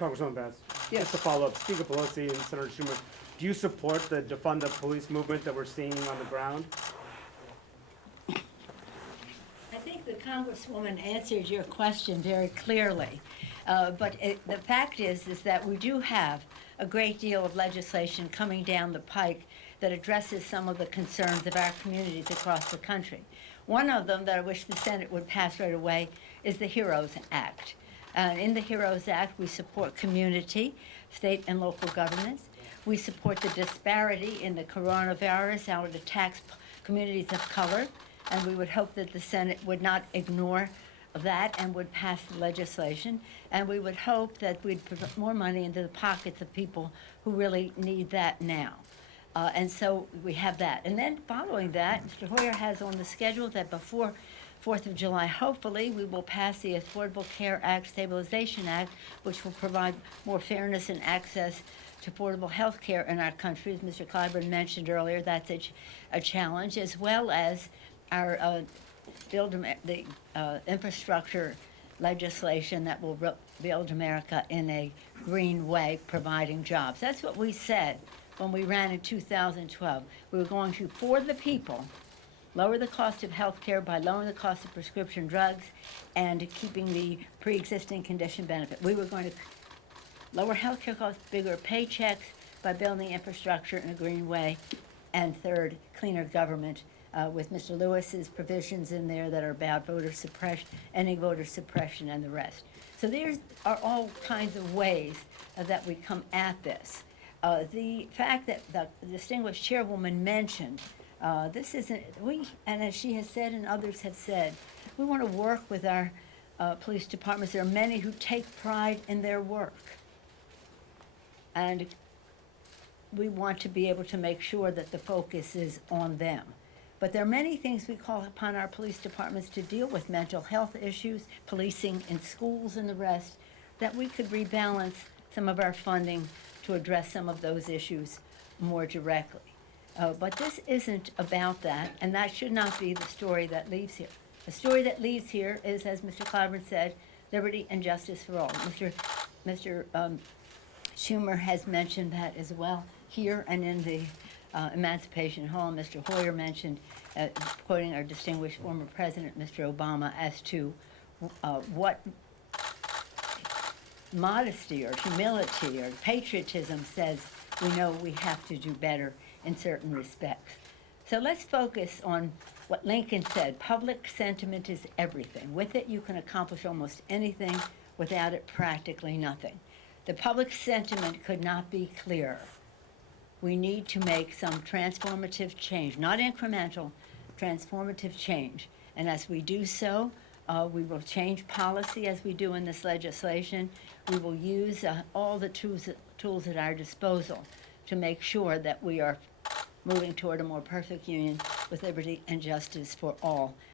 Congresswoman Bass, Yes. just to follow up, Speaker Pelosi and Senator Schumer, do you support the defund the police movement that we're seeing on the ground? I think the Congresswoman answered your question very clearly. The fact is that we do have a great deal of legislation coming down the pike that addresses some of the concerns of our communities across the country. One of them that I wish the Senate would pass right away is the HEROES Act. In the HEROES Act, we support community, state and local governments. We support the disparity in the coronavirus out of the tax communities of color, and we would hope that the Senate would not ignore that and would pass the legislation. And we would hope that we'd put more money into the pockets of people who really need that now. And so we have that. And then following that, Mr. Hoyer has on the schedule that before 4th of July, hopefully, we will pass the Affordable Care Act, Stabilization Act, which will provide more fairness and access to affordable health care in our country. As Mr. Clyburn mentioned earlier, that's a challenge, as well as our infrastructure legislation that will build America in a green way, providing jobs. That's what we said when we ran in 2012. We were going to, for the people, lower the cost of health care by lowering the cost of prescription drugs and keeping the pre-existing condition benefit. We were going to lower health care costs, bigger paychecks by building infrastructure in a green way, and third, cleaner government with Mr. Lewis's provisions in there that are about voter suppression, ending voter suppression, and the rest. So there are all kinds of ways that we come at this. The fact that the distinguished chairwoman mentioned this isn't, and as she has said and others have said, we want to work with our police departments. There are many who take pride in their work. And we want to be able to make sure that the focus is on them. But there are many things we call upon our police departments to deal with: mental health issues, policing in schools, and the rest, that we could rebalance some of our funding to address some of those issues more directly. But this isn't about that, and that should not be the story that leaves here. The story that leaves here is, as Mr. Clyburn said, liberty and justice for all. Mr. Schumer has mentioned that as well here and in the Emancipation Hall. Mr. Hoyer mentioned, quoting our distinguished former president, Mr. Obama, as to what modesty or humility or patriotism says we know we have to do better in certain respects. So let's focus on what Lincoln said: public sentiment is everything. With it, you can accomplish almost anything. Without it, practically nothing. The public sentiment could not be clearer. We need to make some transformative change, not incremental, transformative change. And as we do so, we will change policy as we do in this legislation. We will use all the tools at our disposal to make sure that we are moving toward a more perfect union with liberty and justice for all.